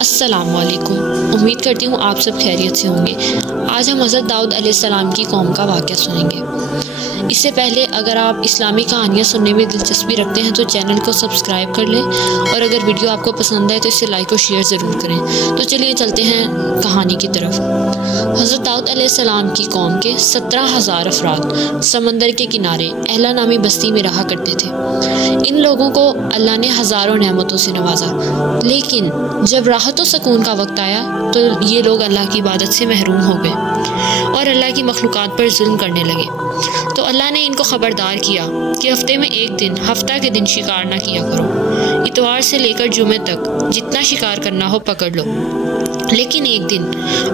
अस्सलामुअलैकुम। उम्मीद करती हूँ आप सब खैरियत से होंगे। आज हम हज़रत दाऊद अलैहिस्सलाम की कौम का वाक़या सुनेंगे। इससे पहले अगर आप इस्लामी कहानियाँ सुनने में दिलचस्पी रखते हैं तो चैनल को सब्सक्राइब कर लें, और अगर वीडियो आपको पसंद आए तो इसे लाइक और शेयर ज़रूर करें। तो चलिए चलते हैं कहानी की तरफ। हज़रत दाऊद अलैहिस्सलाम की कौम के 17,000 अफराद समंदर के किनारे अहला नामी बस्ती में रहा करते थे। इन लोगों को अल्लाह ने हज़ारों नेमतों से नवाजा, लेकिन जब राहत और सुकून का वक्त आया तो ये लोग अल्लाह की इबादत से महरूम हो गए और अल्लाह की मखलूक़ात पर जुल्म करने लगे। तो अल्लाह ने इनको ख़बरदार किया कि हफ्ते में एक दिन, हफ्ता के दिन शिकार ना किया करो। इतवार से लेकर जुमे तक जितना शिकार करना हो पकड़ लो, लेकिन एक दिन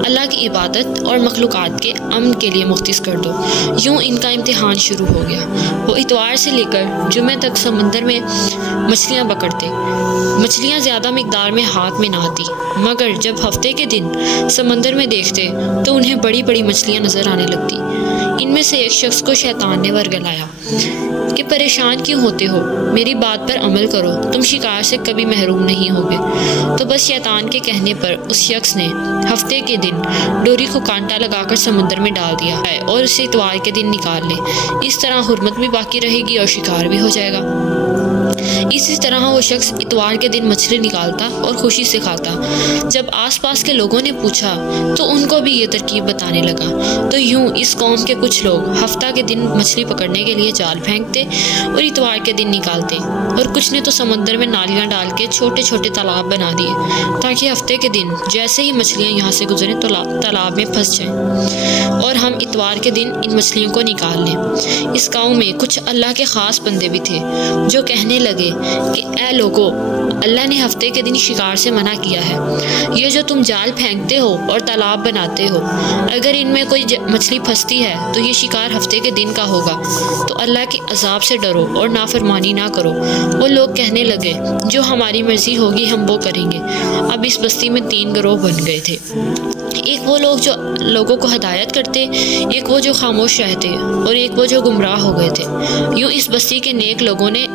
अल्लाह की इबादत और मखलूक़ात के अमन के लिए मुख्तिस कर दो। यूँ इनका इम्तिहान शुरू हो गया। वो इतवार से लेकर जुमे तक समंदर में मछलियाँ पकड़ते। मछलियाँ ज़्यादा मिकदार में हाथ में ना आती, मगर जब हफ्ते के दिन समंदर में देखते तो उन्हें बड़ी बड़ी मछलियाँ नज़र आने लगती। इनमें से एक शख्स को शैतान ने वर्गलाया कि परेशान क्यों होते हो, मेरी बात पर अमल करो, तुम शिकार से कभी महरूम नहीं होगे। तो बस शैतान के कहने पर उस शख्स ने हफ्ते के दिन डोरी को कांटा लगाकर समुद्र में डाल दिया है और उसे इतवार के दिन निकाल ले। इस तरह हुर्मत भी बाकी रहेगी और शिकार भी हो जाएगा। इसी तरह वो शख्स इतवार के दिन मछली निकालता और खुशी से खाता। जब आसपास के लोगों ने पूछा तो उनको भी ये तरकीब बताने लगा। तो यूं इस कौम के कुछ लोग हफ्ता के दिन मछली पकड़ने के लिए जाल फेंकते और इतवार के दिन निकालते, और कुछ ने तो समंदर में नालियां डाल के छोटे छोटे तालाब बना दिए ताकि हफ्ते के दिन जैसे ही मछलियाँ यहाँ से गुजरें तो तालाब में फंस जाएं और हम इतवार के दिन इन मछलियों को निकाल लें। इस गाँव में कुछ अल्लाह के ख़ास बंदे भी थे जो कहने लगे कि ऐ लोगो, अल्लाह ने हफ्ते के दिन शिकार से मना किया है। ये जो तुम जाल फेंकते हो और तालाब बनाते हो, अगर इनमें कोई मछली फंसती है तो ये शिकार हफ्ते के दिन का होगा। तो अल्लाह के अजाब से डरो और नाफरमानी ना करो। वो लोग कहने लगे, जो हमारी मर्जी होगी हम वो करेंगे। अब इस बस्ती में 3 गिरोह बन गए थे। एक वो लोग जो लोगों को हदायत करते, एक वो जो खामोश रहते, और एक वो जो गुमराह हो गए थे। यूँ इस बस्ती के नेक लोगों ने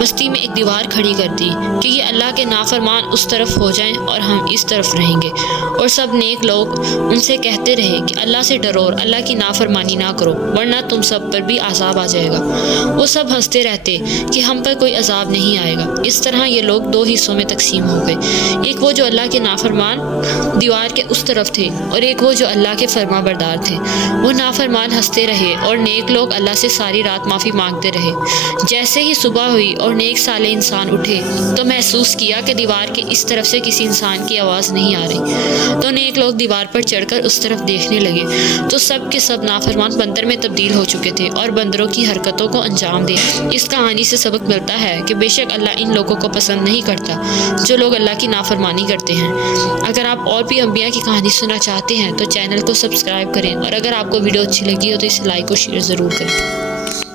बस्ती में एक दीवार खड़ी कर दी कि ये अल्लाह के नाफरमान उस तरफ हो जाएं और हम इस तरफ रहेंगे। और सब नेक लोग उनसे कहते रहे कि अल्लाह से डरो और अल्लाह की नाफरमानी ना करो, वरना तुम सब पर भी अजाब आ जाएगा। वो सब हंसते रहते कि हम पर कोई अजाब नहीं आएगा। इस तरह ये लोग 2 हिस्सों में तकसीम हो गए। एक वो जो अल्लाह के नाफरमान दीवार के उस तरफ थे, और एक वो जो अल्लाह के फरमा बरदार थे। वो नाफरमान हंसते रहे और नेक लोग अल्लाह से सारी रात माफ़ी मांगते रहे। जैसे ही सुबह हुई और नेक साले इंसान उठे तो महसूस किया कि दीवार के इस तरफ से किसी इंसान की आवाज़ नहीं आ रही। तो नेक लोग दीवार पर चढ़कर उस तरफ देखने लगे तो सब के सब नाफरमान बंदर में तब्दील हो चुके थे और बंदरों की हरकतों को अंजाम दे। इस कहानी से सबक मिलता है कि बेशक अल्लाह इन लोगों को पसंद नहीं करता जो लोग अल्लाह की नाफरमानी करते हैं। अगर आप और भी अंबिया की कहानी सुनना चाहते हैं तो चैनल को सब्सक्राइब करें, और अगर आपको वीडियो अच्छी लगी हो तो इसे लाइक और शेयर ज़रूर करें।